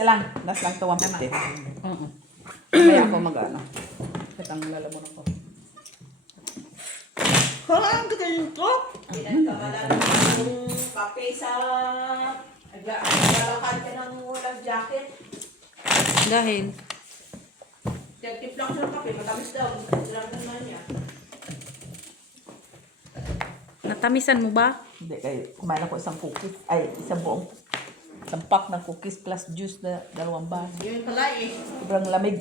Isa lang. Last lang to 150. Kaya ako mag-ano. Kitang lalabon ako. Ha? Ang kaya ito? Pinagkamalan yung kape sa... Naglalakad ka ng walang jacket. Dahil, Nagtimpla ko ng kape, matamis daw. Silang naman niya. natamisan mo ba? Hindi, kayo. Kumain ako isang cookies. Ay, isang buong. Isang pack ng cookies plus juice na 2 baso. Yun pala eh. Sobrang lamig.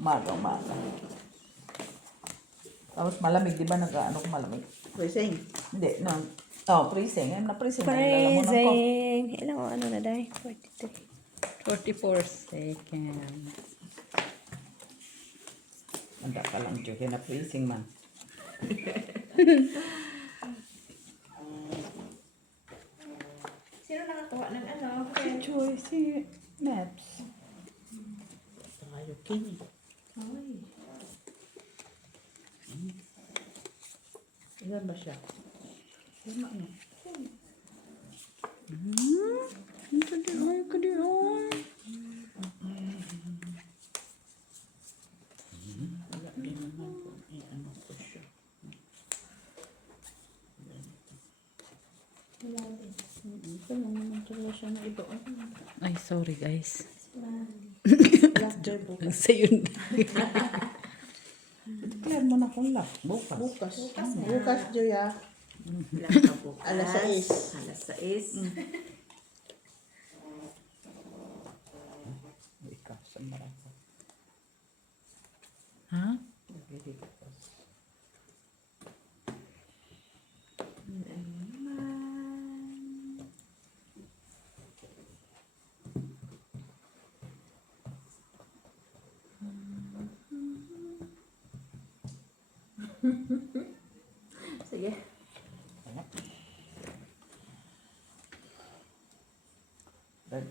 Umaga. Tapos malamig, di ba? Nag-ano ko malamig? Wising. Hindi, no. Oh, freezing. Ayun na freezing. Nalalamunan ko. Praising. Ilang ano na dahil? 43. 44 seconds. Anda ka lang, Joy. Na freezing man. Sino nakatawa ng ano? Si Joy, si Maps. Tayo king. Ay. Ilan ba siya? Wala din naman kung i-ano ko siya. Ito lang naman tuloy siya na iba. Ay, sorry guys. Last day bukas. Sa'yo na. Declare mo na kung lock. Bukas. Bukas, Joya. Ilang ka bukas? Alas 6. Alas 6. Ikaw, sa marako. Ha? Sige. Red.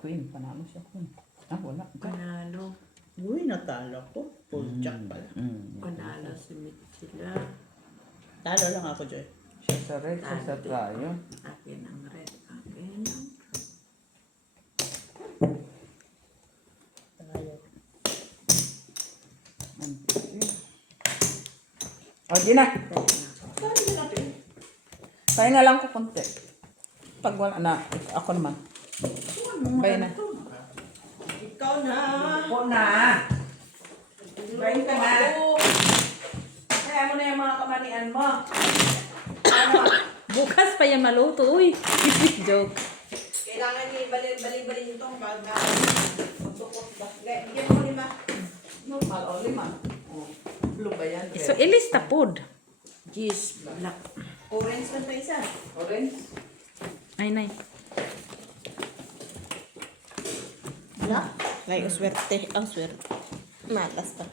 Queen, panalo siya, Queen. Ah, wala. Panalo. Uy, natalo ko. Full jack pala. Panalo si Mitchila. Talo lang ako, Joy. Siya sa red, siya sa tayo. Akin ang red. Akin ang Tayo. O, di na. red. Kaya nga lang ko konti. Pag wala na, ako naman. Bay na. Ikaw na. Ako na. Bay ka na. Kaya mo na yung mga kamanian mo. Bukas pa yan maluto, uy. Joke. Kailangan niya bali-bali itong bag na magtukot ba. Bigyan mo 5. Normal o 5. Oh, blue ba yan? Red? So, ilista pod. Jeez, black. Orange lang pa isa. Orange? Ay, nay. Black? Ay, swerte. Ang swerte. Matas pa.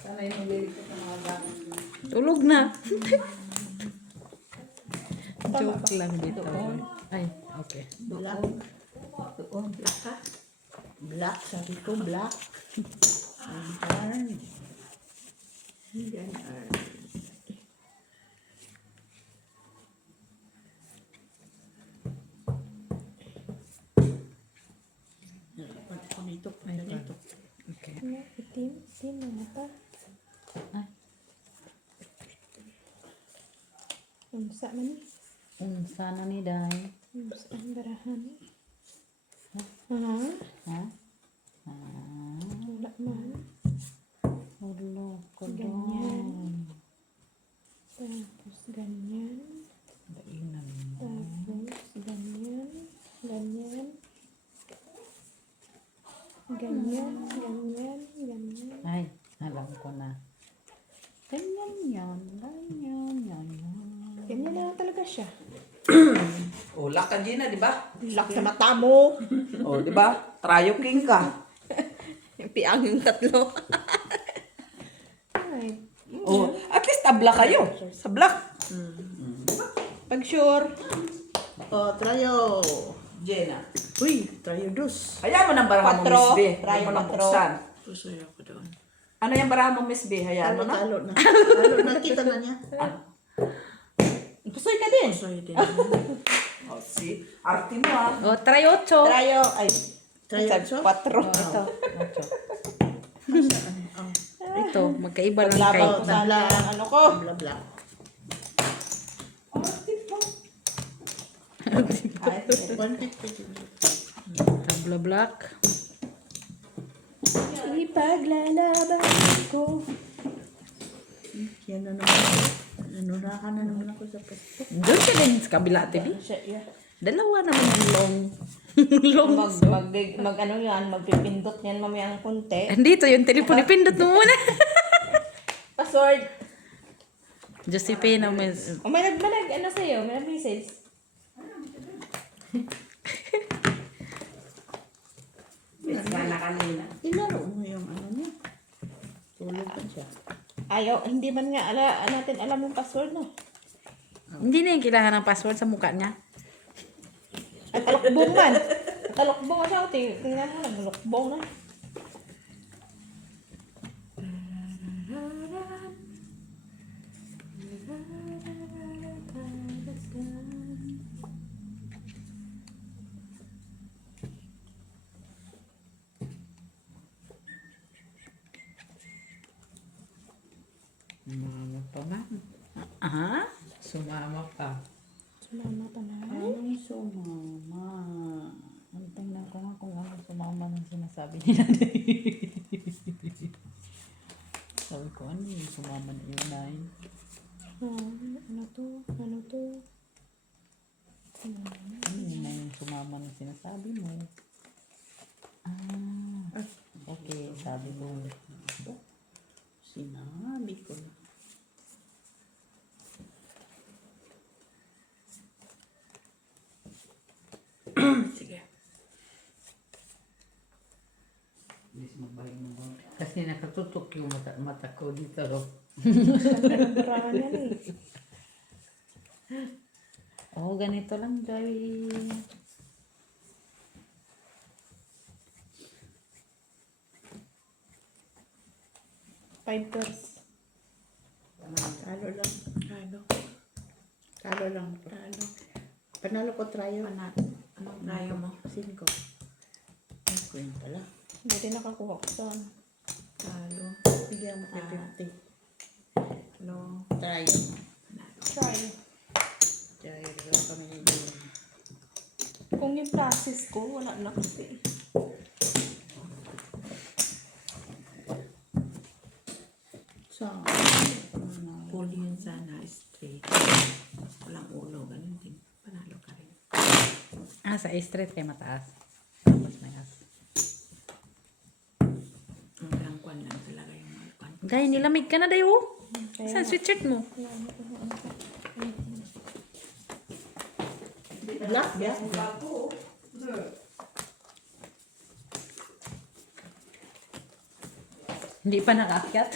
Sana yung magbibig ko sa mga gamit. Tulog na. Joke lang dito. Ay, okay. Black. Doon. Black ka? Black. Sabi ko, black. Orange. Yan. Nalapan ako nito. Ano nito? Okay. Itim na mata. Ah. Unsa man ni? Unsa na ni day? Unsa ang barahan? Ha? Ha? Wala man. Ulo ko Ganyan. doon. Tapos ganyan. Dainan mo. Tapos ganyan. Ganyan. Ganyan. Ganyan. Ay, alam ko na. Ganyan yan. Ganyan yan. Ganyan na lang talaga siya. O, lock ka, Gina, di ba? Black sa mata mo. O, di ba? Tryo king ka. Yung piang yung tatlo. Ay. O, at least tabla kayo. Sa black. Pag sure. Oh, trayo. Gina. Uy, trayo dos. Kaya mo nang barang mo, Patro. Miss B. Tryo Huwag mo nang patro. buksan. Pusoy ako doon. Ano yung barahan mo, Miss B? Hayaan mo na. Talo na. Talo na. Kita na niya. Pusoy ka din. Sorry din. Oh, si arte mo ah. Oh, try 8. Trayo, ay. Try Sa 4. Ito. 8. Ito, magkaiba lang Paglabaw kahit na. sana ang ano ko. Bla bla. Arte mo. Ay, 150. Tabla black. Ipaglalaban ko. Yan na naman. Nanurakan na naman ako sa pwesto. Doon ka din sa kabila, TV. yeah. Dalawa naman yung long. long. Mag ano yan, magpipindot yan mamaya ang konti. Andito yung telepono. Pindot mo muna. Password. Josephine, Miss. Oh, may ano sa'yo? May nag-message. Miss nga na kanina. Ilaro mo yung ano niya. Tulog pa siya. Ayaw, hindi man nga natin alam yung password, no? Hindi na yung kailangan ng password sa mukha niya. At talokbong man. Talokbong siya. Tingnan mo, nagtalokbong na. Sumama pa man. Aha. Sumama pa. Sumama pa na. Anong sumama? Ang tingnan ko nga kung ano sumama ng sinasabi nila. Sabi ko, ano yung sumama na yun ay? Ano to? Ano to? Ano yun na yung sumama na sinasabi mo? Okay, sabi ko. Sinabi ko na. Sige. Kasi nakatutok yung mata ko dito. Naburahan yan eh. Oh, ganito lang, Joy. $5. Talo lang. Talo lang. Talo. Panalo ko trayo. Anong layo mo? 5. Ay, kwenta lang. Hindi din nakakuha ko sa ano. Talo. Bigyan mo kay 50. Ano? Trayo. Try. Trayo. Dalawa kami ni Jane. Kung yung process ko, wala na kasi. So, Pull yun sana straight. Walang ulo. Ganun din. Panalo ka rin. Sa straight kay mataas. Tapos may as. Ang kwan lang talaga yung mga kwan. Day, nilamig ka na, Day, oh. Saan sweatshirt mo? black, black. Hindi pa nakaakyat.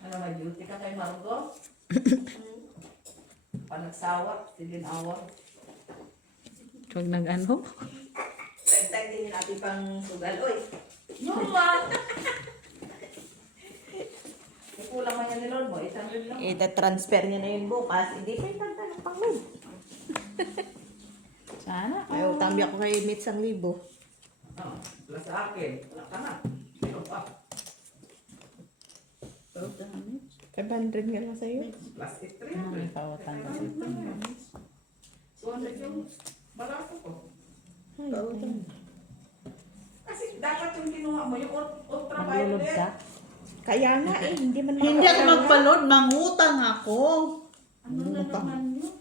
Ano ba, duty ka kay Margo? Panagsawa, silin awa. Huwag nag-ano. Tag din natin pang sugal. Oy, Normal! Kulang man yan ni Lord mo, 800 lang. ita-transfer niya na yun bukas. Hindi pa yung ng pangload. Sana. Ay, utambi ako kay Mitch 1,000. Oh, plus sa akin. Wala ka na. Sino pa? 500 nga lang sa'yo. Plus May 300. pautang ka. 200 yung balato ko. Ay, Kasi dapat yung kinuha mo, yung Maglulod ultraviolet. ka. kaya nga eh, hindi man Hindi ako magpaload, mangutang ako. Ano na naman yun?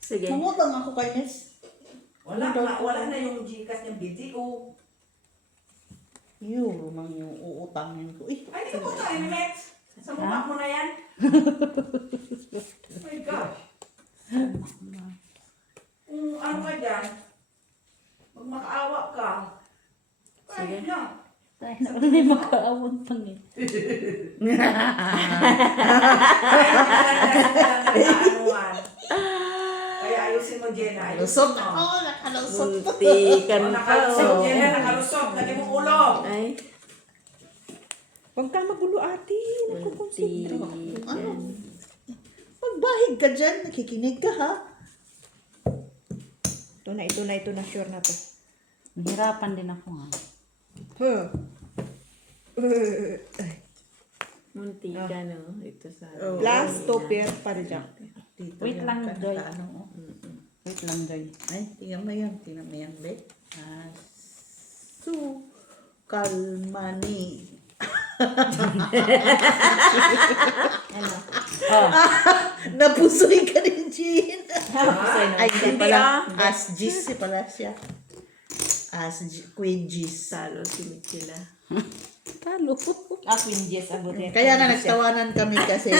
Sige. Mangutang ako kay Miss. Wala na yung Gcash niyang video. Euro man yung uutangin ko. Eh, Ay, sa mukha, Mimex. Sa mukha mo na yan. Oh my gosh. Kung ano ka dyan, pag makaawa ka, Sige. kahit na. Tayo na ulit magkaawang pang eh. Kaya ayusin mo, Jenna. Lusot mo. ako, nakalusot. Muntikan pa. Nakalusot, Jenna. Nakalusot. Lagi mong ulo. Ay, Huwag ka magulo ate. muntikan. Magbahig ka dyan. Nakikinig ka ha. Ito na. Sure na to. Nahirapan din ako nga. Huh. Muntikan, no? Ito sa... Plus, topper para dyan. Dito Wait yan, lang, Joy. ano, oh. Wait lang, Joy. Ay, tingnan mo yan, be. Asu. Kalmani. Ano? Oh, Napusoy ka rin, Jean. Ay, hindi Hindi, pala. As Gis pala siya. Queen Gis. Talo si Michela. talo. Queen Jess, abutin. Kaya nga nagtawanan kami kasi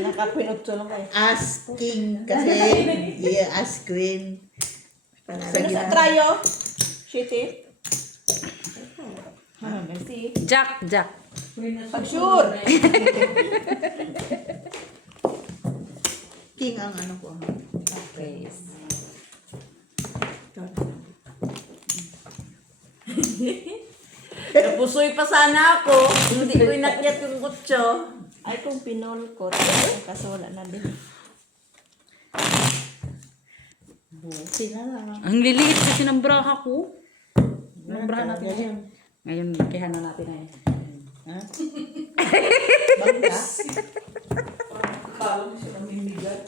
Nakapinutso lang kayo. as king kasi yeah, as queen. Sa Sa gitna. trayo. Shitty. Merci. Jack. Pag sure. King ang ano ko. Okay. Napusoy pa sana ako. Hindi ko inakyat yung kutso. Ay, kung pinolkot, kaso wala na din. Buti na lang. Ang liliit kasi ng braha ko. Ng braha natin. Ganyan. Ngayon, lakihan na natin na yan. Ha? Bangka? Akala mo siya namimigat.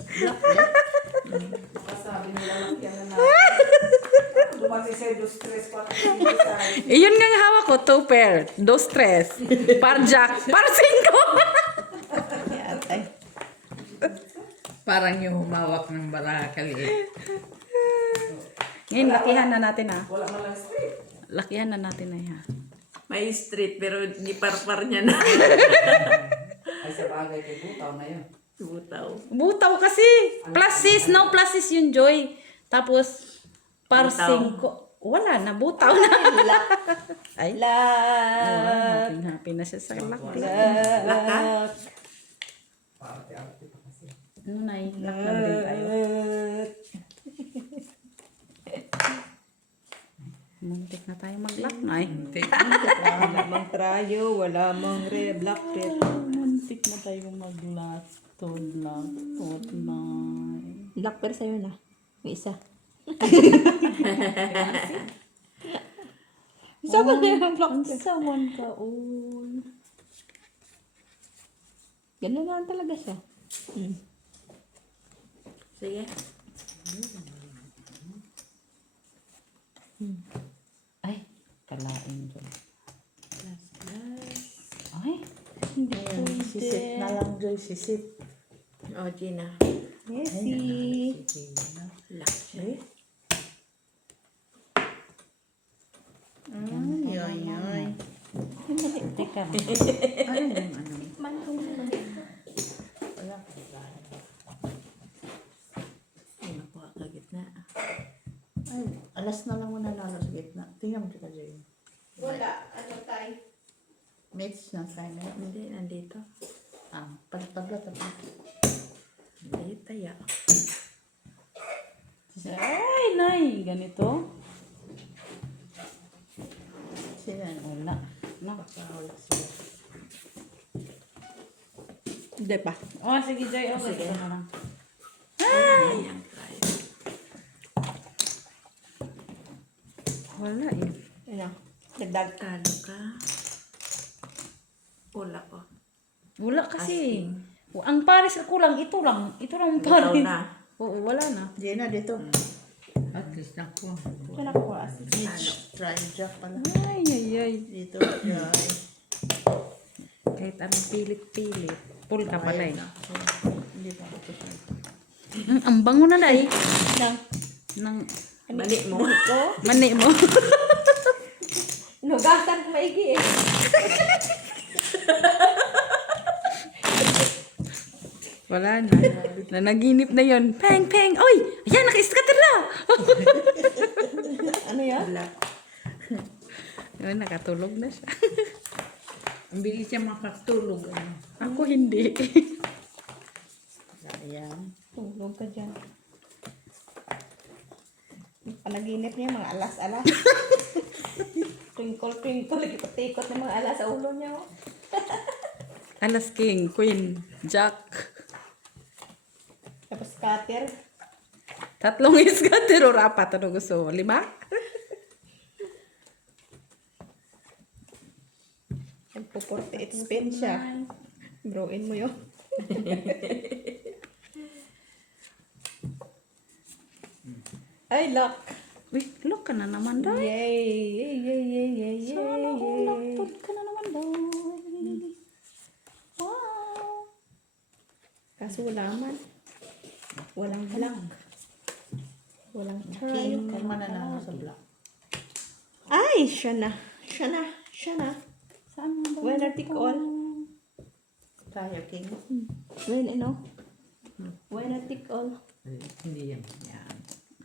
Makasabi nila lang yan na natin. Dumating sa'yo, 2-3, 4, 5, 6, Iyon nga ang hawak ko, 2 pair, 2 stress, par Jack, par 5. Yatay. Parang yung humawak ng baraha kaliit. Ngayon, lakihan na natin ha. Wala man lang straight. Lakihan na natin na yan. May street pero ni parpar niya na. Ay, sa bagay kay Butaw na yun. Butaw. Butaw kasi. Pluses, no pluses yun, Joy. Tapos, par Butaw. 5. Wala na, butaw na. Ay. Happy na siya sa lak. Laka? Ano na yung lak lang din tayo. Muntik na tayo mag-lock na eh. Wala mang trayo, wala mang black red. Muntik na tayo mag-lock. Lock. Black pero sa'yo na. May isa. Isa ba na yung black Ang pen? saman ka, all. Ganun lang talaga siya. Sige. Ay, kalain dyan. Ay, hindi Ayan, sisit na lang, Joy. Sisit. O, Gina. Messi. Lock siya. Ay, ay, ay. Teka lang. Ano yung ano? Ay, nakuha ka gitna. Ay, alas na lang muna nalo sa gitna. Tingnan mo ka, Joy. Wala. Ano tayo? Mates na tayo na. Hindi, nandito. Pagtabla tapos. Hindi, taya. Ay, nay, ganito. Sila na. Wala. No. Wala sila. Hindi pa. Oh, sige, Joy. Okay, Sige. ito na lang. Ay, ang try. Wala eh. Ano? Dagdag. Talo ka. Pula ko. Wala kasi. Ang pares ko lang, ito lang. Ito lang ang Butaw pares. na. Oo, wala na. Diyan na dito. At least ako. Ito na ko as. Beach. Try jack pala. Ay, ay, ay. Dito. Joy. Kahit anong pilit-pilit. Pull ka pala eh. Hindi pa ako siya. Ang bango na day. Nang. Nang Mali mo. mani mo. Nugasan ko maigi eh. Wala na. Nanaginip na yon. Peng, peng. Oy! Ayan, naka-scatter na! Ano yan? Black. Ay, nakatulog na siya. Ang bilis siya makatulog. Ano? Ako hindi. Sayang. Tulog ka dyan. Yung panaginip niya, mga alas-alas. Twinkle-twinkle, ikot-ikot ng mga alas sa ulo niya. Oh. Alas king, queen, jack. Tapos cutter. 3 iskater or 4. Ano gusto mo? 5? Nagpo-48 spin siya. Bro-in mo yun. Ay, lock. Uy, look ka na naman, Day. Yay! Yay, yay, yay, yay, yay. Sana ulapot ka na naman, Day. Wow. Kaso wala man. Walang blank. Walang turn. King, kung mananalo sa black. Ay, siya na. Siya na. Siya na. Saan mo ba? Winner take all. Tayo, king. Win, ano? Winner take all. Hindi yan. Yan.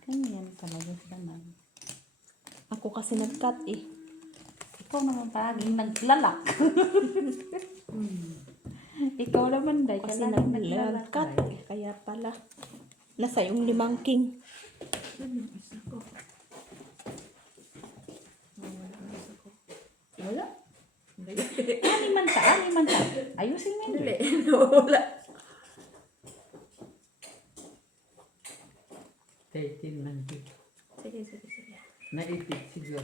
Ganyan talaga siya na. Ako kasi nag-cut eh. Ikaw naman palaging naglalak. Ikaw naman, Day. Kasi Palaging naglalak. nag-cut Day. eh. Kaya pala. Nasa yung 5 king. Wala. Animan siya, animan siya. Ayusin mo yun. Wala. 13 man. Sige, sige, sige. Naipit siguro.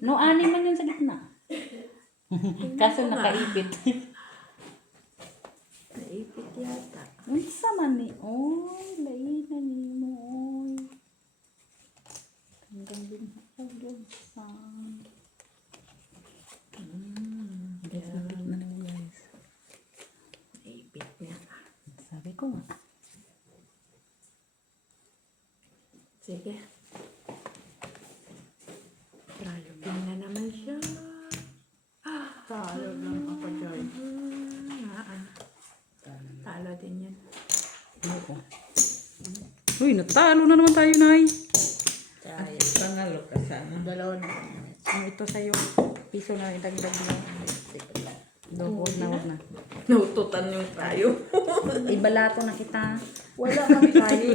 No, animan yun sa gitna. Kaso nakaipit. Naipit yata. Unsa man ni? Oy, lainan ni mo. Oy. Hanggang din ako doon sa... Guys, nabit na lang guys. Naipit niya. Sabi ko nga. Sige. Tayo, king na naman siya. Talo lang ako, Joy. Talo din yan. Oo. Uy, natalo na naman tayo, Nay. Tayo. Panalo ka sana. Dalawa na. Ano ito sa'yo? Piso na idagdag mo. Huwag na, huwag na. Naututan yung tayo. Ibalato na kita. Wala kang tayo.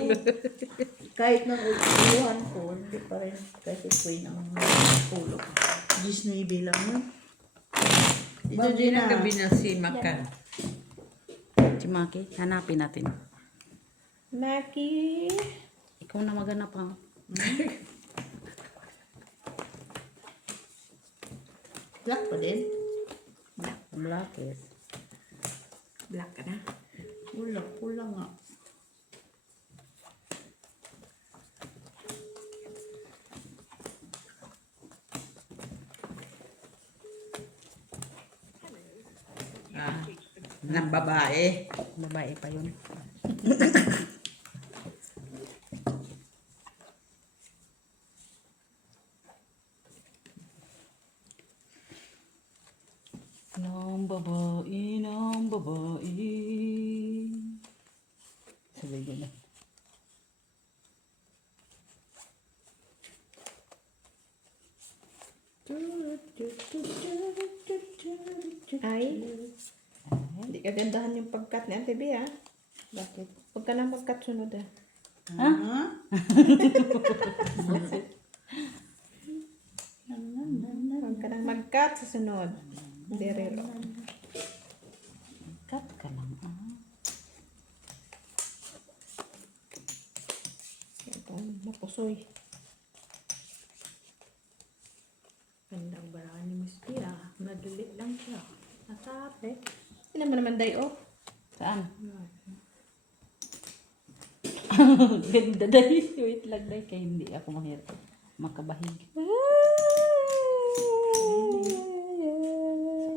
Kahit nang uluhan ko, hindi pa rin kasi queen ang ulo. Disney bilang yun. Ito din ang gabi na si Makan. Si Maki, hanapin natin. Maki. Ikaw na maganap ha. Black pa din? Black is. Black ka na? Wala, kulang nga. Ah, ng babae. Babae pa yun. Ng babae. Sabi ko na. Ay. Hindi ka gandahan yung pagkat ni Auntie Bea. Bakit? Huwag ka na magkat sunod ah. Ha? Huwag ka nang mag-cut sa sunod. Hindi rero. Cut ka lang Ito, mapusoy. Gandang barahan ni Miss Pia. Madali lang siya. Nasabi. Hindi naman day-off. Saan? Ganda dahil. Wait lang dahil kaya hindi ako mahirap makabahig.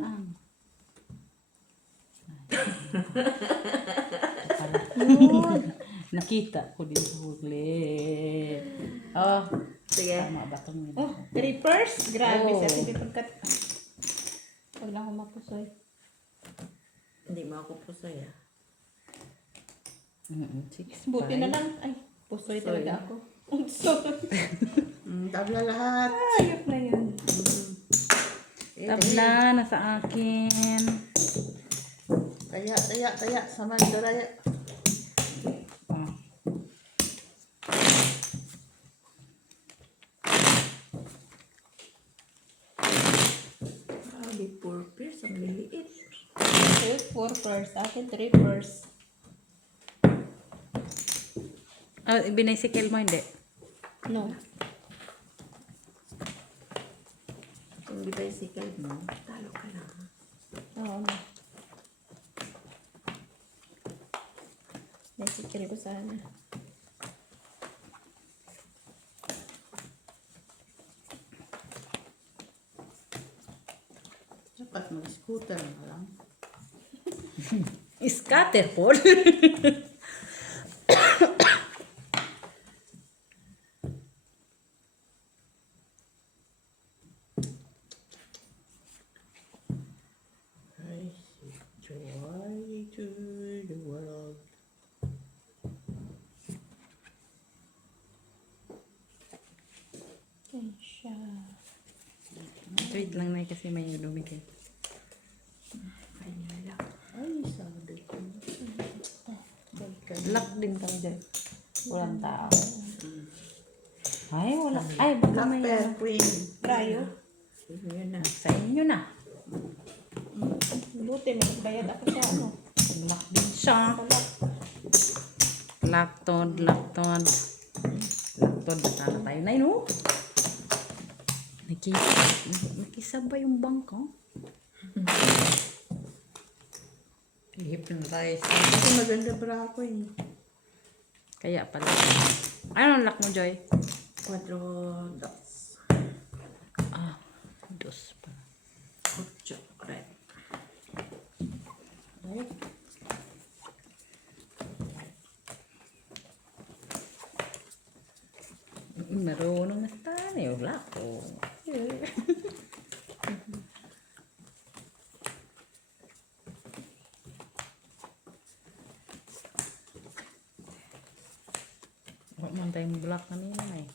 Saan? Nakita ko din sa huli. Oh, Sige. tama ba itong Oh, reverse. Grabe Oh. sa Auntie Bea pagkat. Huwag lang ako mapusoy. Hindi mo ako pusoy ah. Six, Buti five. na lang. Ay, Pusoy talaga ako. Pusoy. Tabla lahat. Ayok na yun. Tabla, nasa akin. Taya. Samandaraya. Oh. Grabe, 4 pairs. Ang liliit. Sa'yo, 4 pairs. Akin, 3 pairs. Oh, binicycle mo, hindi? No. Kung di bicycle mo, talo ka na. Oo, no. Bicycle ko sana. Dapat mag-scooter na lang. Scatterpole. I see joy to the world. Yan siya. Wait lang na kasi may lumigay. Ay, sabi ko. Lock din kami dyan. Walang tao. Ay, wala. Ay, baka Black may pear queen. Rayo. Yun na. sa inyo na. Buti, may bayad ako sa ano. Lock din siya. Lactod. Lactod, sana tayo na yun, oh. Nakisabay yung bangko. Ihip na tayo sa Kasi maganda bra ko eh. Kaya pala. Anong lock mo, Joy? 4 dots. Ah, dos pa. 8. Right. Right. Marunong na tayo. Yung lock ko. Huwag man tayong block kanina eh.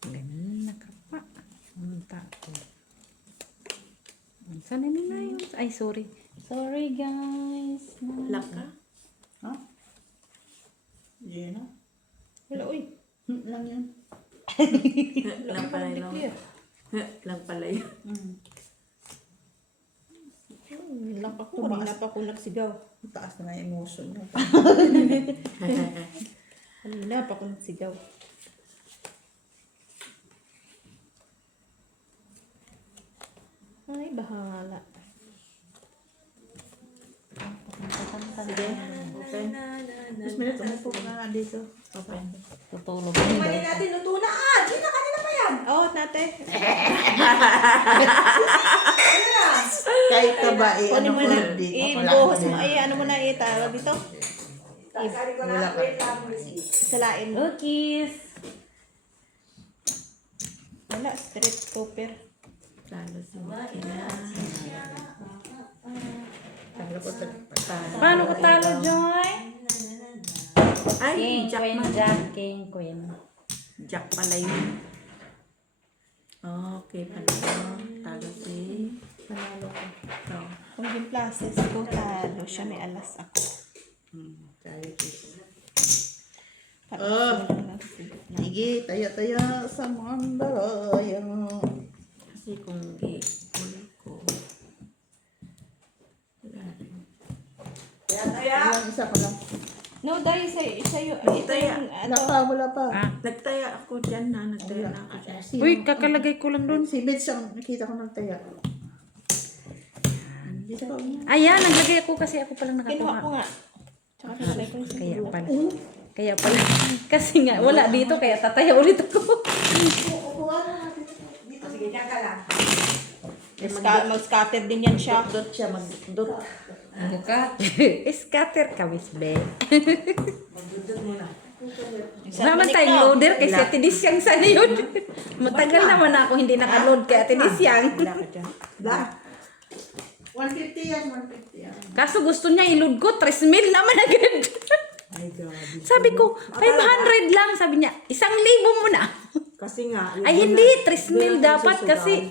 Ganun ka pa. Ang tako. Saan na yun? Ay, sorry. Sorry, guys. Lock ka? Ha? Hindi na. Wala, uy. Lang yan. lang pala yun. Clear. Lang pala yun. Lang pa ko. Kanina pa ako nagsigaw. Taas na nga emotion niya. Kanina pa ako nagsigaw. Ay, bahala. Sige. Open. Mas minute, umupo ka nga dito. Open. Tutulog. Mali natin, luto na ah! Di na, kanina pa yan! Oo, tate. Kahit ka ba, Kunin ano mo ko na. hindi. Ibuhos mo. Ay, ano mo na itawag dito? Sabi ko na, wait lang, receipt. Salain mo. Cookies. Wala, street cooper. Talo si Makina. Talo ko sa talo. Paano ko talo, Joy? Ay, King, Jack Queen, man. Jack, King, Queen. Jack pala yun. Okay, panalo. Talo si... Manalo ko. Ito. Kung yung places ko, talo siya. May alas ako. Talo si... Parang Oh. sila lang sila. Sige, taya-taya sa mandalaya. Kasi kung i-pull ko... Wala rin. Kaya, Isa ko lang. No, dahil sa'yo, ito Taya. yung, Wala pa. Ah. Nagtaya ako dyan na. Nagtaya na ako dyan. Uy, kakalagay ko lang doon. Si Mitch ang nakita ko nagtaya. Dito ko niya. Ayan, naglagay ako kasi ako palang kinuha ko nakakuha. nga. Tsaka nalagay ko yung Kaya siguro. pala. Kaya pala, kasi nga, wala dito, kaya tataya ulit ako. Sige, diyan ka lang. Mag-scatter din yan siya. Dot siya, mag-dot. Bukat. Scatter ka, Miss Be. Magdudod muna. Naman tayong loader kay si Ate Disyang sana yun. Matagal naman ako hindi nakaload kay Ate Disyang. Wala ka dyan. Wala. 150 yan, 150 yan. Kaso gusto niya i-load ko, 3,000 naman agad. Ay, grabe. Sabi ko, 500 lang. Sabi niya, 1,000 mo na. Kasi nga. Ay hindi, 3,000 dapat kasi.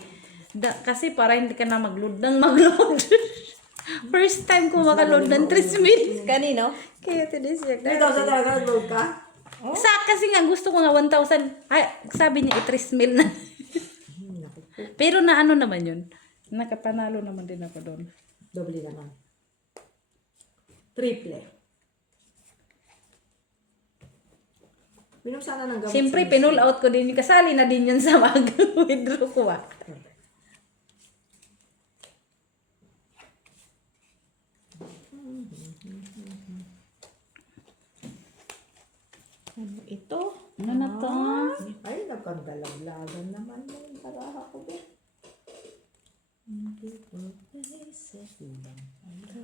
Kasi para hindi ka na mag-load ng mag-load. First time ko makaload ng 3,000. Kanino? Kaya Ate Disyang. 3,000 talaga, load ka? Sa kasi nga gusto ko nga 1,000. Ay, sabi niya 3,000 na. Pero na ano naman yun. Nakapanalo naman din ako doon. Doble naman. Triple. Minom sana ng gamot. Siyempre, sa pinull out ko din. Kasali na din yun sa mag-withdraw ko ah. Ano ito? Ano na to? Ay, nagkandalaglagan naman yung taraha ko ba?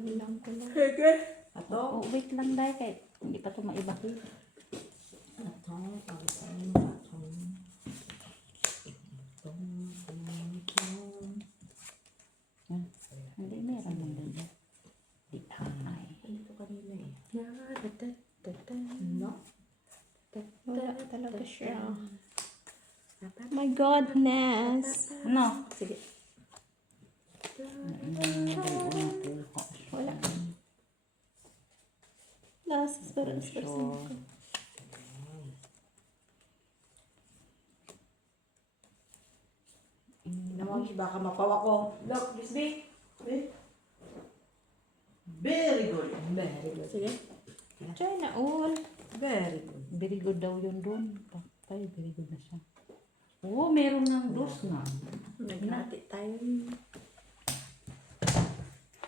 Lang ko lang. Ato? Oh, wait lang dahil kahit hindi pa ito maibahid. Ato? Hindi, meron lang din. Di ay. Ito kanina eh. No? Wala talaga siya. My goodness. Ano? Sige. Wala. Last person. Nawag baka mapawa ko. Look, Miss B. Very good. Very good. Sige. China all. Very good. Very good daw yun doon. Patay, very good na siya. Oo, meron ng dos nga. Naghati tayo.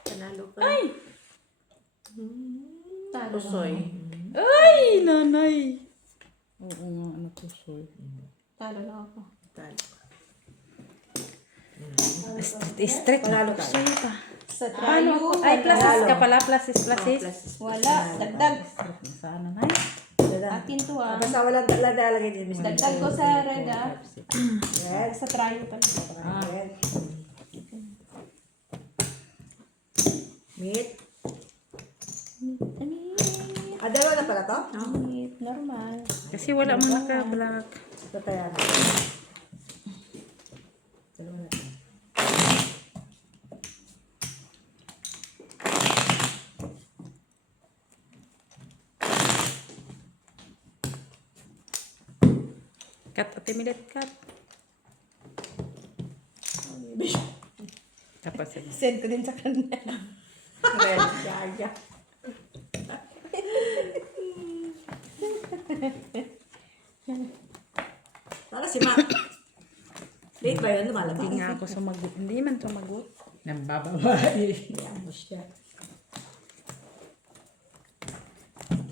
Panalo ka. Ay! Talo Tusoy. Ay, nanay! Oo nga, ano to, soy. Talo na ako. Strict Panalo na. tayo. Soy pa. Sa Paano? trayo. Ay, classes ka pala. Classes. Wala. Dagdag. Sana, nay? Atin to ah. Basta walang lalagay din, Miss B. Dagdag ko sa red ah. Yes. Sa trayo pala. Yes. Meat. Dalawa na pala to? Normal. Kasi wala mo naka-black. Ito tayo na. Dalawa na to. Cut, Ate Milet, cut. Tapos yun. Send ko din sa kanya. Red. Yaya. Para si Mac. Late ba yun? Lumalabas. Hindi nga ako sumagot. Hindi man sumagot. Nambababae. Ayan mo siya.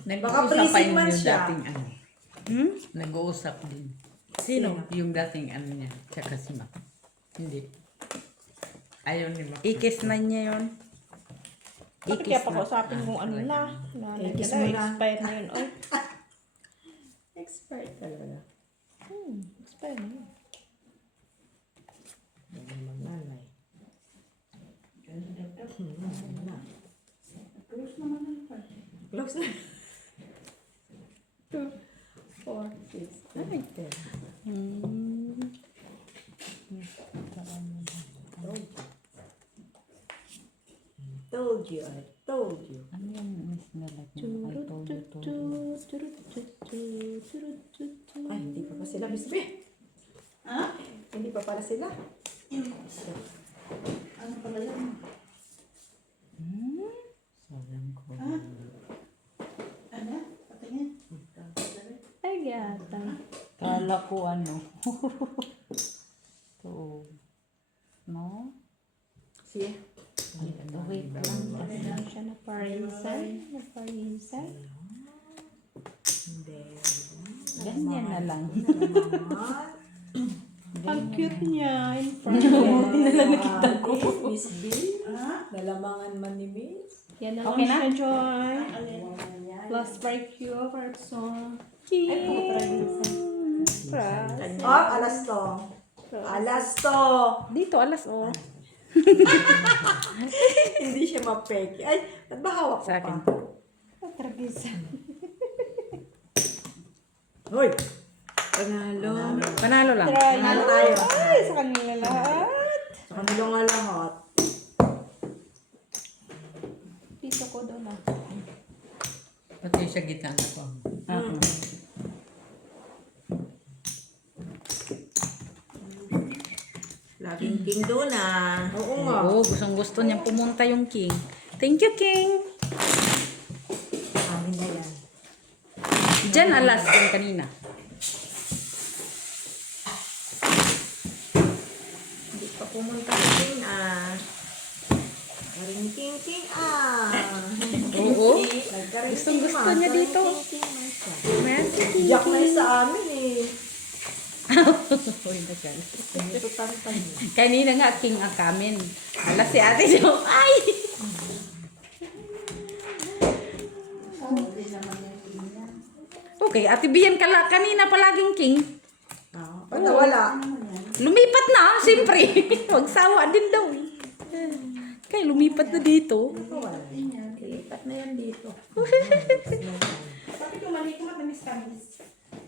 Nag-uusap pa freezing yun man yung siya. dating ano. Hmm? Nag-uusap din. Sino? Yung dating ano niya. Tsaka si Mac. Hindi. Ayaw ni Mac. Ikis na niya yun. Bakit kaya pakausapin kung ano na? Ikis mo na. Expired na yun. Oy. Expert talaga. Expired na yun. Nanay. Close na. 2, 4, 6, 7, 10. Told you. I told you. Ano yung miss na like mo? I told you to. Ay, hindi pa pa sila, Miss B. Ha? Hindi pa pala sila. Ano pala yan? Sabi ko. Ano? Patingin. Ay, gata. Kala ko ano. To. No? Sige. Wait lang. Ano siya na parisan? Na parisan? Ganyan na lang. Ang cute niya. In front. Miss B. Nalamangan man ni Miss. Yan na lang Okay na? siya, Joy. Plus barbecue, person. Price. Oh, alas to. Alas to. Dito, alas oh. Hindi siya mapeke. Ay, ba't ba hawak ko Sa akin. pa? Tragisa. Hoy! Panalo. Panalo lang. Try Panalo mo. tayo. Ay, sa kanila lahat. Sa kanila nga lahat. Dito ko doon ah. Pati sa gitna na po. Laging king doon ah. Oo nga. Oo, gustong gusto niyang pumunta yung king. Thank you, king. Amin na yan. Diyan alas yung kanina. Hindi pa pumunta ng king ah. Karing king ah. Oo. Nagkaring Gustong king, gusto ma. niya dito. King man siya. Merci, king. Jack na sa amin eh. Uy, nagal. Ito tantan niya. Kanina nga, king ang kamin. Alas si ate siya. Ay! Okay, ate Bian kala kanina palaging king. Ba't nawala? Lumipat na, siyempre. Huwag sawa din daw eh. Kaya lumipat na dito. Lipat na yan dito.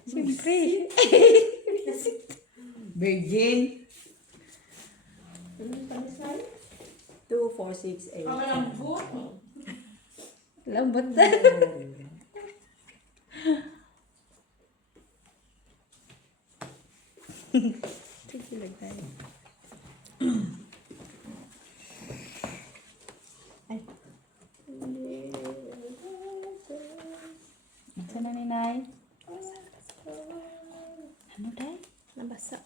Siyempre. Virgin. 2, 4, 6, 8. Lambot na. Sige lang tayo. Saan na ni Nay? Ano day? Nabasa.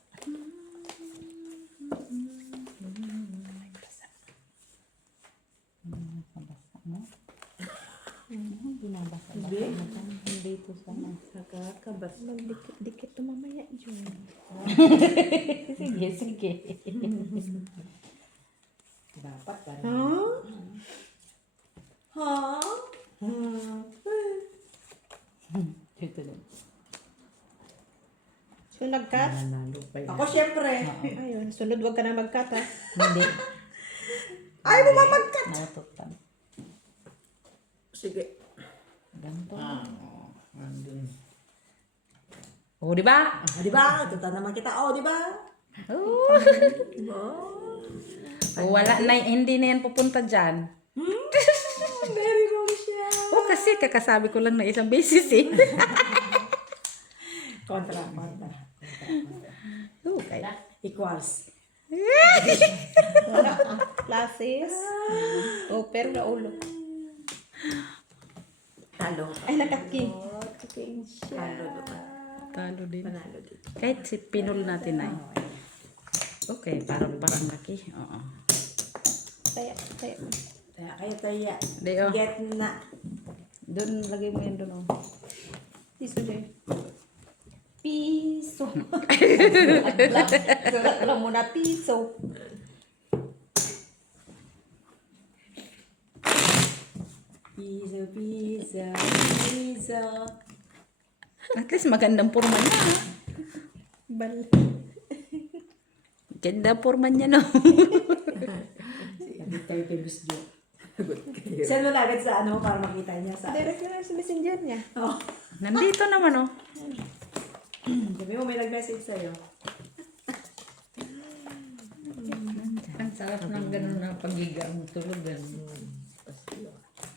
Dito sana. Nakakabas. Magdikit-dikit to mamaya, Joy. Sige, sige. Dapat pa rin. Huh? Dito din. So, nag-cut? Nanalo pa yan. Ako syempre. Ayun, sunod wag ka na mag-cut ha. Hindi. Ay, mo mamagkat. Natutan. Sige. Ganito. Andun. Oh, di ba? Ah, di ba? Tuta naman kita. Oh, di ba? Oh. Oh, wala na, hindi na yan pupunta dyan. Very wrong siya. Oh, kasi kakasabi ko lang na isang beses eh. Kontra. Okay. Equals. Classes. Oh, pero na ulo. Talo. Ay, nakaking. King siya. Talo doon. Talo din. Panalo din. Kahit si pinol natin ay. Okay, parang laki. Oo. Taya. Kaya kayo taya. Di, oh. Get na. Doon, lagay mo yan doon. Oh. Piso, Joy. Piso. Sulat lang muna, piso. Pizza. At least magandang porma niya. Ha? Bal. Ganda porma niya, no? Hindi tayo kay Miss Jo. Send mo na agad sa ano para makita niya sa... Direct na lang sa messenger niya. Oh. Nandito naman, oh. Sabi mo may nag-message sa'yo. Ang sarap ng ganun na pagiga ang tulugan.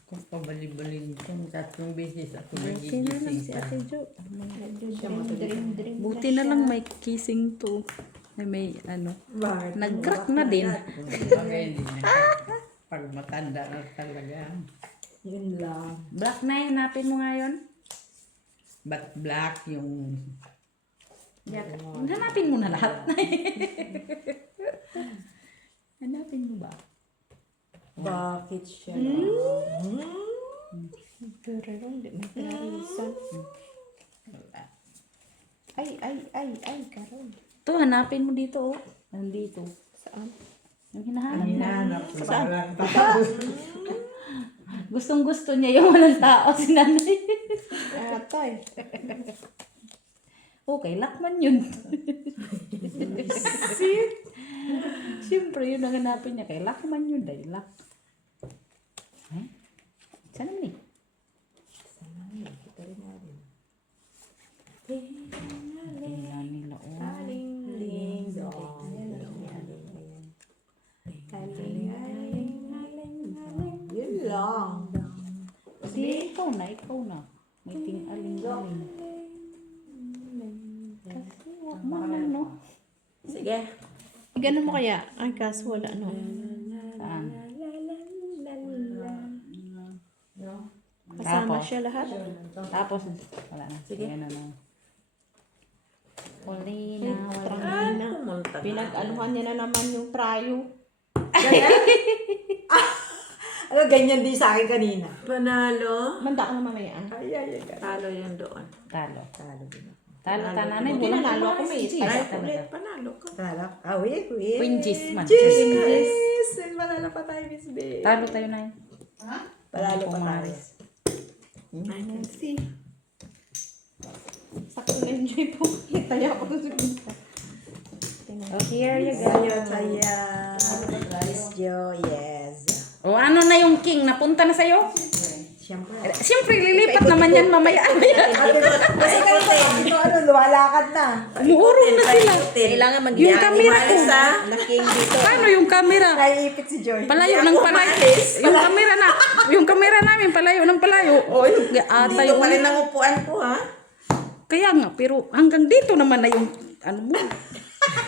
Kung pabali-balin kung 3 beses ako Buti na lang si nagigising pa. Ate Jo. Dream. Buti na lang may kissing to. May ano. Bakit? Nag-crack na din. Bagay hindi na. Pag matanda na talaga. Yun lang. Black na, hanapin mo ngayon. But black yung... Hanapin mo na lahat. Hanapin mo ba? Bakit siya? Pero hindi may pinarisan. Ay, karon. Ito, hanapin mo dito, oh. Nandito. Saan? Yung hinahanap. Hinahanap. Saan? Gustong gusto niya yung walang tao si nanay. Atay. Okay, lakman yun. Siyempre, yun ang hanapin niya. Kay lakman yun, dahil lak. Eh? Saan naman eh? Tingnan nila, oh. Yun lang. Kasi ikaw na. May ting-aling-aling. Kasi wakman na, no? Sige. Ganun mo kaya? Ay, kaso wala, no? Saan? Kasama Tapos? siya lahat. Tapos, wala na. Sige. Ano na. Huli na, wala. Trangina. Pumunta na. Pinag-anuhan niya na naman yung prayo. Ano, ganyan din sa akin kanina. Panalo. Manda ka na mamaya. Ay. Talo yun doon. Talo. Talo din ako. Talo ka nanay. Buti Walang nanalo ako, may pumalis. isa. Ay, Talaga. ulit. Panalo ka. Talo. Wait. Queen Gis man. Cheers! Malala pa tayo, Miss B. Talo tayo na. Palalo pa tayo. Pumalis. I can see. Saktong enjoy po. Taya ako sa gita. Oh, here you go. Saya. Miss Jo, yes. O ano na yung king? Napunta na sa'yo? Siyempre. Siyempre, lilipat naman yan mamaya. Kasi kanina, lumalakad na. Umuurong na sila. Kailangan Yung camera ko. Laking dito. Paano yung camera? Naiipit si Joy. Palayo ng palayo. Yung camera namin, palayo ng palayo. O, ata Dito yung... pa rin ang upuan ko, ha? Kaya nga, pero hanggang dito naman na yung... Ano mo?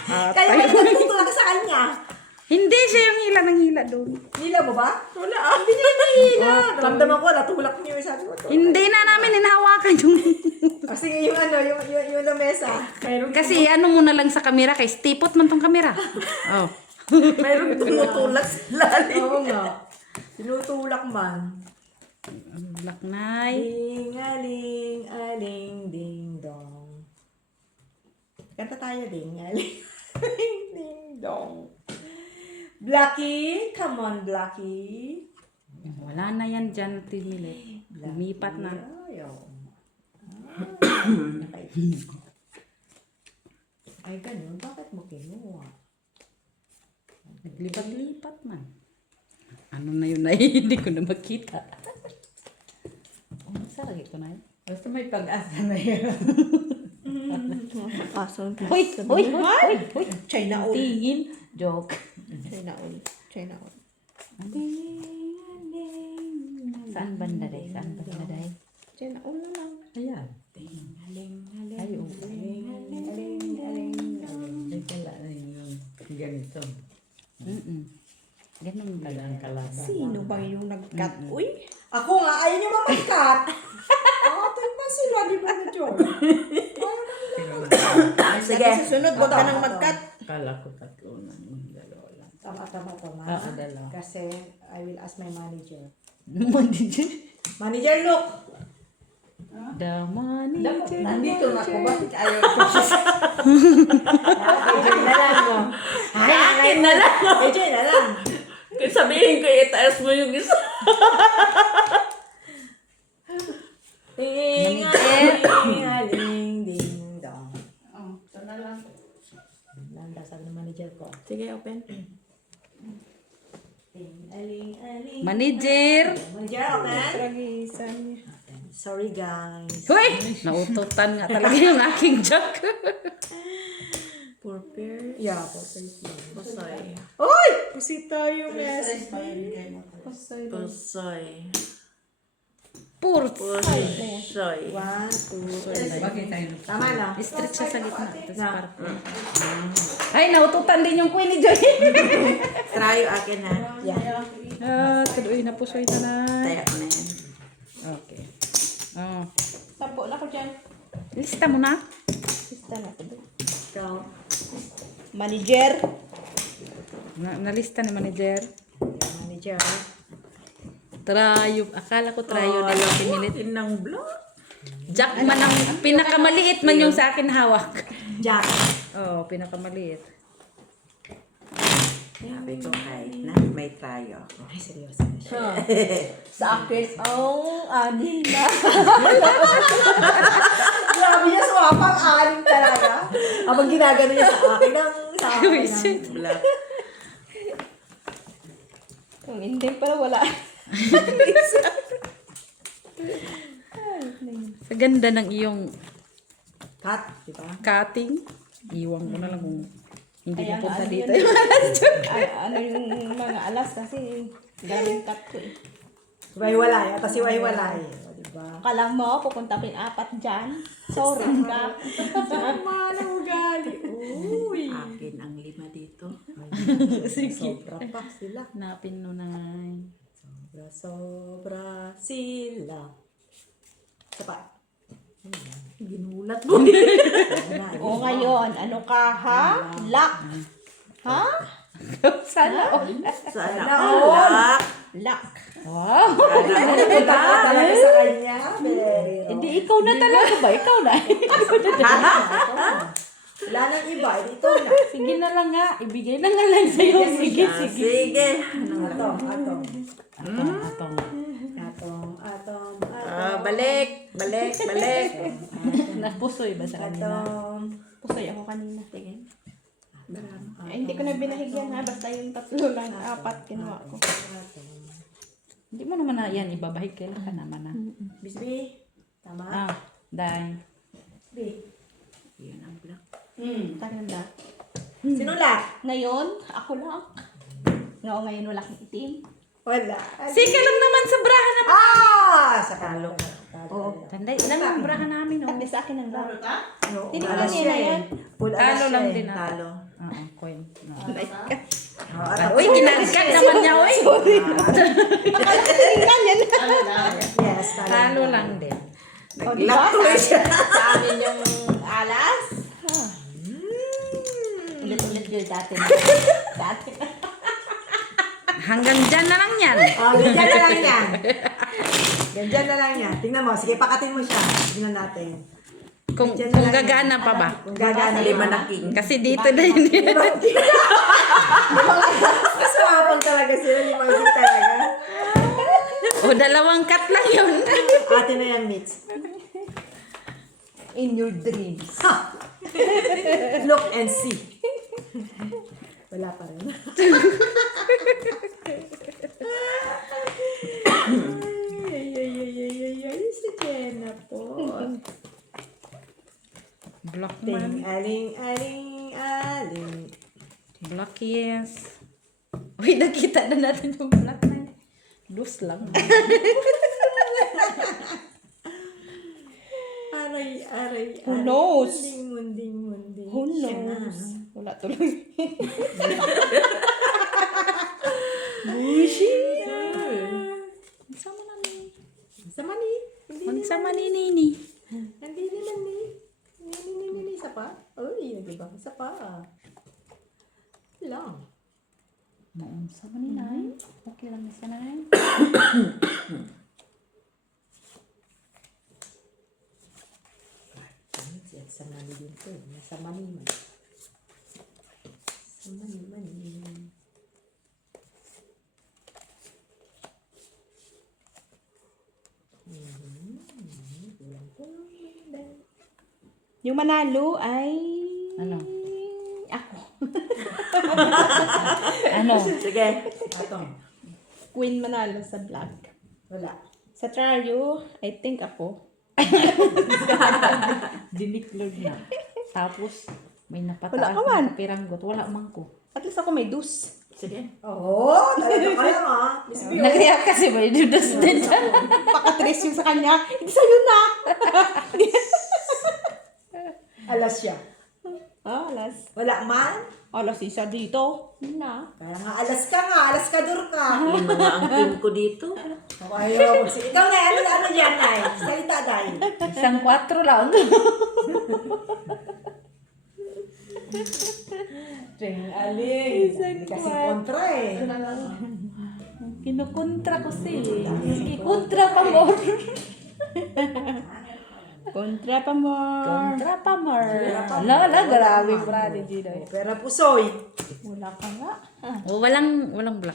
Kaya may nagtutulak sa kanya. Hindi siya yung hila ng hila doon. Nila mo ba? Wala. Hindi niya nahila. Ramdaman ko, natulak niyo. Sabi ko to. Hindi na namin hinahawakan yung... Kasi yung yung lamesa. Kasi ano mo na lang sa camera, kay stipot man tong camera. Oh. Mayroong tumutulak sa lalim. Oo nga. Tinutulak man. Black Knight. Ding-aling, aling, ding-dong. Kanta tayo, ding-aling, ding-dong. Blackie, come on, Blackie. Wala na yan dyan, Timile. Lumipat na. Ayaw. Ay, ganun. Bakit mo kinuha? Naglipat-lipat man. Ano na yun na hindi ko na makita. Sarang ito na yun. Basta may pag-asa na yun. Aso. Hoy! China oil. Tingin. Joke. China oil. Saan banda day? China oil na lang. Ayan. Ay, oo. Ay, kala na yung ganito. Ganun ba? Walang kalasa. Sino bang yung nag-cut? Uy! Ako nga, ayaw niyo mamagkat. Atan pa sila, di ba na Joy? Sige. Sa sunod, huwag ka nang mag-cut. Kala ko tatlo na yung dalawa lang. Tama. Oo, dalawa. Kasi I will ask my manager. Manager. Manager, look! The manager. Nandito na ako. Bakit ayaw ko siya? Joy na lang, no? Akin na lang. Joy na lang. Sabihin ko, itaas mo yung isa. Ding-aling, ding-dong. Ito na lang. Landasan ng manager ko. Sige, open. Ding-aling-aling. Manager. Manager, open. Tragisan niya. Sorry, guys. Hoy! Naututan nga talaga yung aking joke. Purple. Yeah, okay. Pusoy. Oy! Pusita yung mess. Pusoy. Purts. Pusoy. 1, 2, 3. Bakit tayo Tama na. Straight siya sa gitna. Tapos purple. Ay, naututan din yung Queen ni Joy. Try yung akin, ha? Yeah. Tuloy na pusoy na na. Tayo na yan. Okay. Oh. Sampo na ko dyan. Lista mo na. Lista na ko doon. Ikaw. Manager. Nalista ni manager. Manager. Trayo. Akala ko trayo na yung pinilit. Inang block. Jack man ang pinakamaliit man yung sa akin hawak. Jack. Oh, pinakamaliit. Sabi ko kahit na may tayo. Ay, seryoso na siya. Sa akin, ang anin na. Grabe niya, sumapang aling talaga. Habang ginagano niya sa akin sa akin ng Black. Kung hindi pala wala. Sa ganda ng iyong cut, di ba? cutting, iwan ko na lang kung hindi Ayan, pupunta ano dito. yun? Ano yung mga alas kasi galing cut ko eh. Wahiwalay, at si wahiwalay. O, di ba? Akala mo, pupunta ko yung 4 dyan. Sorry ka. Tama na ugali. Uy. Akin ang 5 dito. Sobra pa sila. Napin nunay. Sobra sila. Isa pa. Ginulat mo. O ngayon, ano ka ha? Lock. Ha? Sana all. Sana all. all. Lock. Wow! Punta ka talaga sa kanya. Very Hindi, ikaw na talaga ba? Ikaw na. Wala nang iba. Ito na. Sige na lang nga. Ibigay na nga lang sa'yo. Sige, sige. Sige. Atong. Atong. Balik. Napusoy ba sa kanila? Pusoy ako kanina. Tingin. Hindi ko na binahigyan ha. Basta yung 3 lang. 4 kinuha ko. Hindi mo naman na yan ibabahig. Kailan ka naman na. Bisbi. Tama. Ah, dahil. B. Yan ang black. Taganda. Sino lahat? Ngayon, ako lang. Ngayon wala kang itim. Wala. Sige lang naman sa braha naman. Sa talo. Oo. Tanda, ilan ang braha namin, oh. At sa akin ang lang. Hindi Alas ko niya na yan. Talo lang din ako. Talo. Oo, coin. No. Oh, Uy, ginagkat naman niya, uy. yes, Talo lang din. O, di ba? Sa amin yung alas. Ulit-ulit yun dati. Dati. Hanggang dyan na lang yan. Oh, ganyan na lang yan. Ganyan na lang yan. Tingnan mo. Sige, pakatin mo siya. Tingnan natin. Kung gagana pa ba? Kung gagana. 5 na king. Kasi dito na yun. Mas mapang talaga sila. Limang din talaga. O, 2 cut lang yun. Ate na yan, Mitch. In your dreams. Look and see. Wala pa rin. Ay, si Jenna po. Block Ting, man. aling. Block, yes. Uy, nakita na natin yung block na yun. Loose lang. Aray. Who knows? Munding. Who knows? Wala tuloy. Sama ni. Unsa maninini? Hindi naman ni. Ni. Isa pa? Uy, di ba? Isa pa. Lang. Unsa maninay? Okay lang isa na yun. Sa mani din to. Sa mani man. Sa mani. Yung manalo ay... Ano? Ako. Ano? Sige. Atong. Queen manalo sa vlog. Wala. Sa Trario, I think ako. Diniklog na. Tapos, may napataas Wala ka man. na piranggot. Wala man ko. At least ako may dus. Sige. Oo, talaga ka lang ah. Miss Bio. Nag-react kasi may dudas din siya. Pakatres yung sa kanya. Hindi sa'yo na. Alas siya. Ah, alas. Wala man. Alas isa dito. Yun na. Kaya nga, alas kador ka. 5 nga ang team ko dito. Ayaw. Ikaw na, ano yan, Nay? Salita, Day. Isang 4 lang. Ting, aling. Kasi kontra eh. Kinukontra ko si. Sige, kontra pa more. Kontra pa mo. Kontra pa more. Lala, grabe brother Ginoy. Pera pusoy. Wala ka nga. Oh, walang black.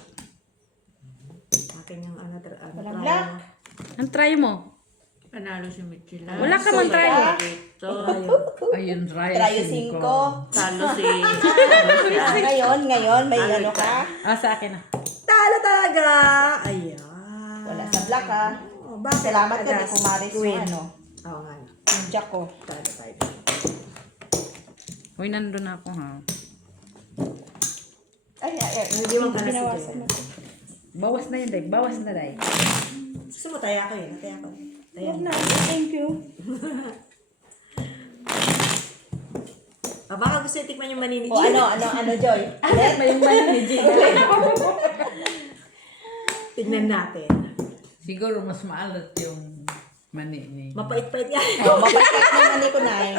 Akin yung ano, Walang black. Ang try mo. Panalo si Michela. Wala ka man try. Ito. Ayun, Trayo Raya 5. 5. Talo si... Ngayon, may ano ka? Ah, sa akin na. Talo talaga! Ayan. Wala sa black ha. Oh, bakit? Salamat ka ni Adas? Kumaris Queen. yung ano. Oo nga. Yung jack ko. Talo tayo. Uy, nandun ako ha. Ay. Hindi mo ka na Binawasan sige. mo. Bawas na yun, Day. Bawas na, Day. Gusto mo taya ko yun. Taya ko. Taya Huwag mo. na. Thank you. Baka gusto yung tikman yung mani ni O ano, Joy? May mali ni Gina. Tignan natin. Siguro mas maalat yung mani ni... Mapait-pait yan. O, mapagkat na yung ano ko na eh.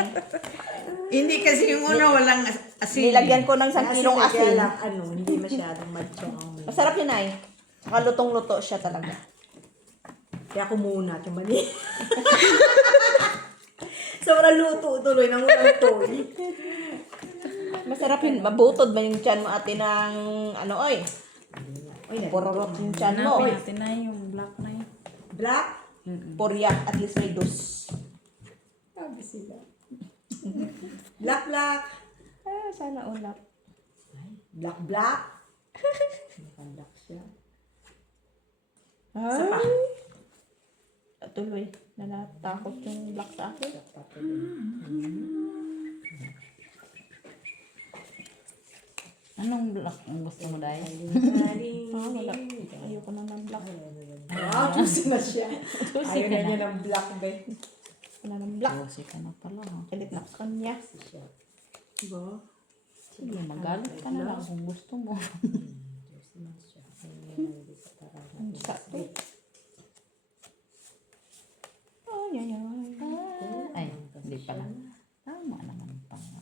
Hindi kasi yung una walang asin. Nilagyan ko ng 1 kilong Kaya asin. lang, hindi masyadong matchong ang may. Masarap yun ay. Saka lutong-luto siya talaga. Kaya ako muna yung mani. Sobrang luto tuloy ng ulang toy. Masarap yun. Mabutod ba yung tiyan mo ate ng ano oy? Pororot yung tiyan mo. Hanapin natin na yung black na yun. Black? Poryak at least may dos. Sabi sila. Black, black. Ah, sana ulap. Black, black. Black siya. Ay. Isa pa. Tuloy. Nanatakot yung black sa akin. Anong black ang gusto mo, Day? Ah, wala. Ayoko na ng black. Wow, juicy na siya. Ayaw na niya ng black, be. Wala ng black. Kasi ka na pala, ha? Galit na ako kanya. Diba? Sige, magalit ka na lang kung gusto mo. Ang sakto. Oh, yan. Ay, hindi pala. Tama naman pala.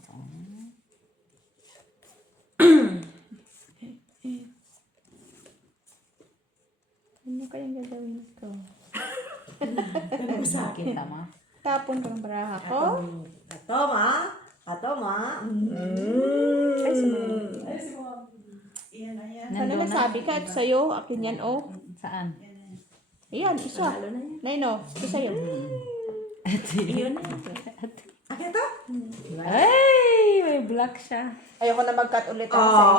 Ano kayang gagawin ko? Kita mo? Tapon ko ng baraha ko. Atoma. Atoma. Ay, sumunod. Ano Nandun na? nasabi ka? Ito sa'yo. Akin yan, oh. Saan? Ayan, isa. Naino, ito sa'yo. Akin to? Ay! May black siya. Ayoko na mag-cut ulit ako Oo, sa'yo.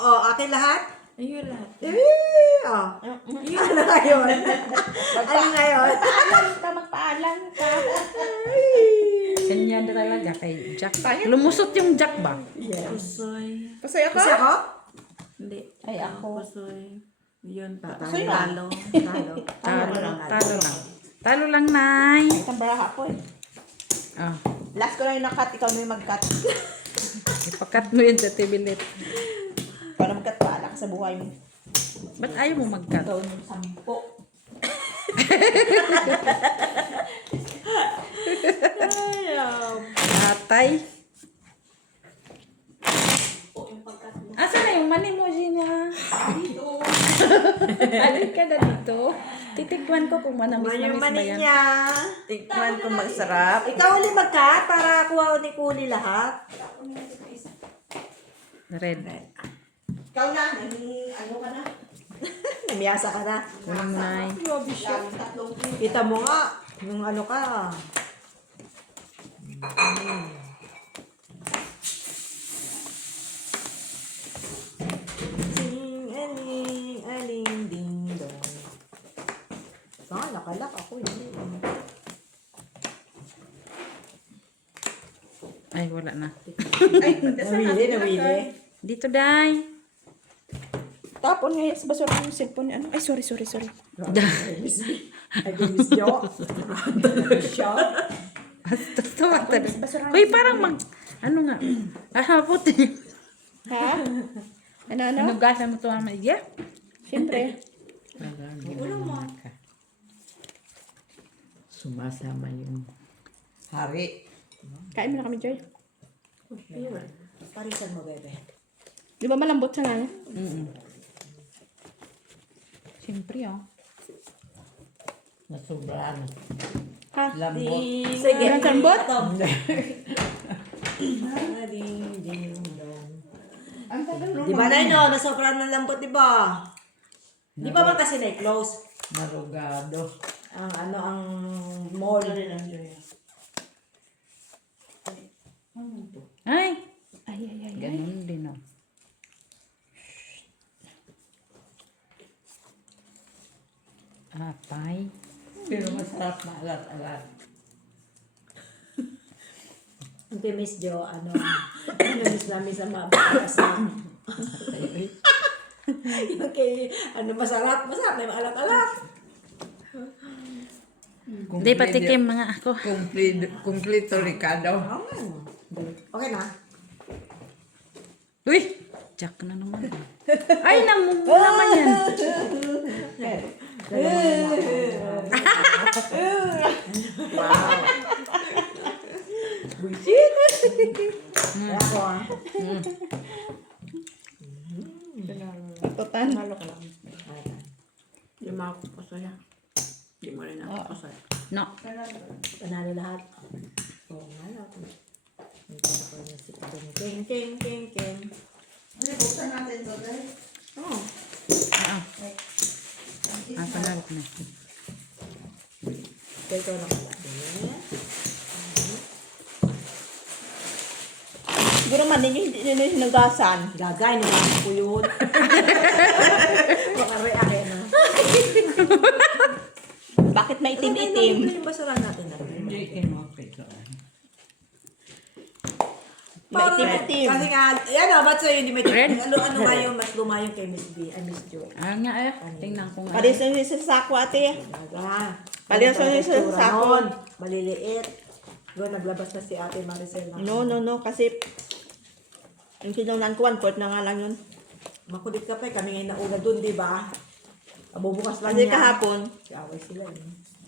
oo. Akin lahat? Ayun lahat. Oh. Ano ngayon? Ano ngayon? Magpaalam ka. Ganyan na talaga kay Jack. Lumusot yung Jack ba? Pusoy. Pasay ako? Kasi ako? Hindi. Ay, ako. Pusoy. Yun pa. Pusoy na. Talo. Talo. Talo lang. Talo lang, Nay. Isang baraha ko eh. Ah, Last ko na yung nakat, ikaw na yung mag-cut. ipakat mo yun sa tibilit. Para mag-cut pa, ka sa buhay mo. Ba't ayaw mo mag-cut? Ikaw yung 10. Atay. Asa na yung mani mo, Gina? Dito. Alik ka na dito. Titikman ko kung manamis Yung namis ba mani yan. niya. Tikman ko masarap. Ikaw ulit mag-cut para kuha ni Kuli lahat. Red. Ikaw na, ano ka na? Namiyasa ka na. Walang Nay. Tatlong Kita mo nga. Nung ano ka. Sing, aling, aling, ding, dong. Nakalak ako. Hindi. Ay, wala na. Nawili, nawili. Dito, Day. Tapon nga sa basura yung cellphone. Ano? Ay, sorry. I miss you. Tapos tumata na. Uy, parang mag... Ano nga? Puti. Ha? Ano? Nugasan mo ito ang maigya? Siyempre. Sumasama yung hari. Kain mo na kami, Joy. Parisan mo, bebe. Di ba malambot siya nga? Siyempre, oh. Nasobra na. Lambot. Sige. Ang sambot? Ang tagal Di ba na no? Nasobrahan ng lambot, di ba? Di ba man kasi na-close? Narugado. Ang ang mall. Ay! Ay, ay, ay. Ganun din oh. Apay. Pero masarap na alat-alat. Ang kay Miss Jo, namiss namin sa mga sa yung kay, masarap na yung alat-alat. Hindi, patikim mga ako. Kumplito Ricardo. Okay na? Uy! Jack na naman. Ay, namumu naman yan. Kaya ako Totan. Hindi makakapasaya. Hindi mo rin nakakapasaya. No. panalo lahat. Oo nga lang. Hindi ako na si King. Hindi, buksan natin ito, guys. Oo. Panalo ko na. Kaya ito na pala. Siguro man, hindi nyo sinugasan. Gagay, naman ko yun. Makare-ake na. Bakit may itim-itim? Ano yung basaran natin natin? Hindi kinopito. May itim-itim. Kasi nga, ba't sa'yo hindi may itim? Ano nga yung mas lumayo kay Miss B, ay Miss Jo? Ah nga eh. Tingnan ko nga. Palis na yung sa sako, ate. Palis na yung sa sako. Maliliit. Doon naglabas na si Ate Maricel. No. Kasi yung kinunan ko, 1/4 na nga lang yun. Makulit ka pa, kami ngayon nauna doon, di ba? Bubukas lang Kasi niya. kahapon, Away sila eh.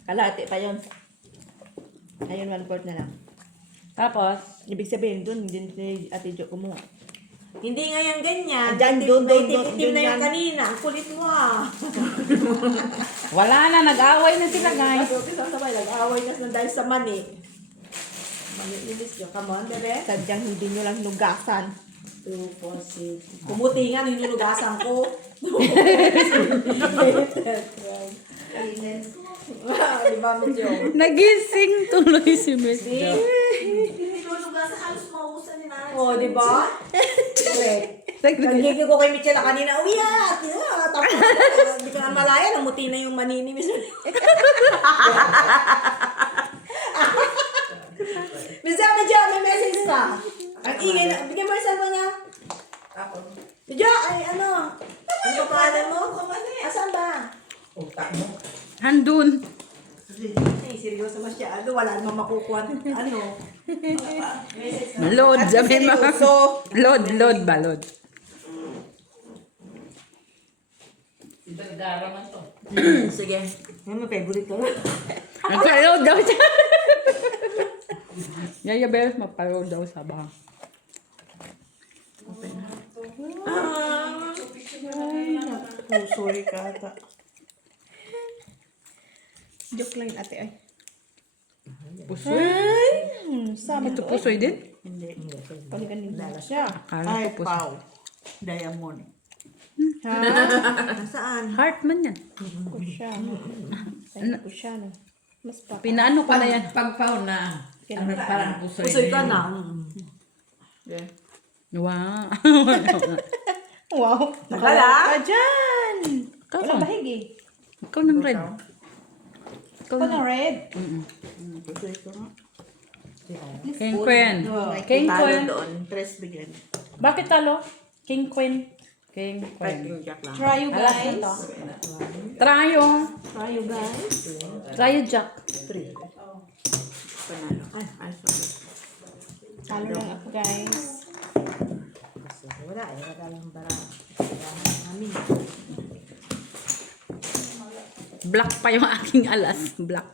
kalahati pa yun. Ayun, 1/4 na lang. Tapos, Ibig sabihin, dun, din si Ate Jo kumuha. Hindi nga yan ganyan. Andyan, doon, May doon, itim na doon yung yan. kanina. Ang kulit mo ah. wala na. Nag-away na sila guys. Sabay, nag-away na sila dahil sa mani. Mani ilis yun. Come on, bebe. Sadyang hindi nyo lang nugasan. 2, 4, 6. Kumuti nga, ninunugasan ko. Di ba, medyo? Nagising tuloy si Miss Jo. Ninunugasan, halos mausan ni nanay. Oh, di ba? Correct. Nagigil ko kay Michelle kanina, uyat! Tapos, hindi ko na malaya, namuti na yung manini, Michelle. Michelle, may message pa. Ang ingay na, bigyan mo yung cellphone niya. Michelle, ay ano? Ano pa pangalan mo? Asan ba? Utak mo. Handun. Ay, seryoso masyado. Wala namang makukuha. Ano? Load. Sabi mo. Seryoso. Load ba? Load. Idagdara man to. Sige. Ano mo favorite ko? Nagpa-load daw siya. Yaya Bel, mapaload daw sa bang. Sorry ka ata. Joke lang yun, ate ay. Pusoy? Sama Ito pusoy din? Hindi. Paliganin na siya. Akala ko pusoy. pau. Diamond. Ha? Saan? Heart man yan. Ko siya, no? Ay, ko siya, no? Mas pa. Pinaano ko na yan. Pagpaw na. Ano parang pusoy. Pusoy ka din. na. Wow. Wow. Nakala? Ka dyan. Ikaw Walang ka. bahig eh. Ikaw ng red. Ikaw Ako ng ng red. Pusoy ko nga. King Queen. King Talo Queen. doon. Tres bigyan. Bakit talo? King Queen. King Queen. Jack lang. Try you Alas guys. na to. Trayo. Tayo guys. Trayo Jack. 3. Panalo. Ay, sorry. Talo lang ako guys. Kasi wala eh. Wala lang bara. Amin. Black pa yung aking alas. Black.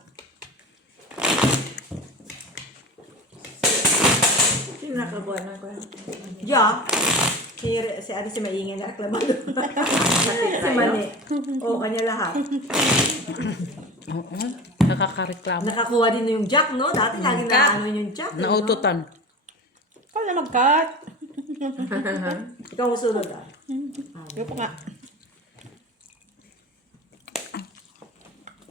Sino nakabuha na ko? Jack. Si Ate si maingay na reklamado. Si Mani. Oo, kanya lahat. Oo. Nakakareklamo. Nakakuha din yung jack, no? Dati lagi na ano yung jack. Naututan. Ikaw na mag-cut. Ikaw musunod ah. Ikaw pa nga.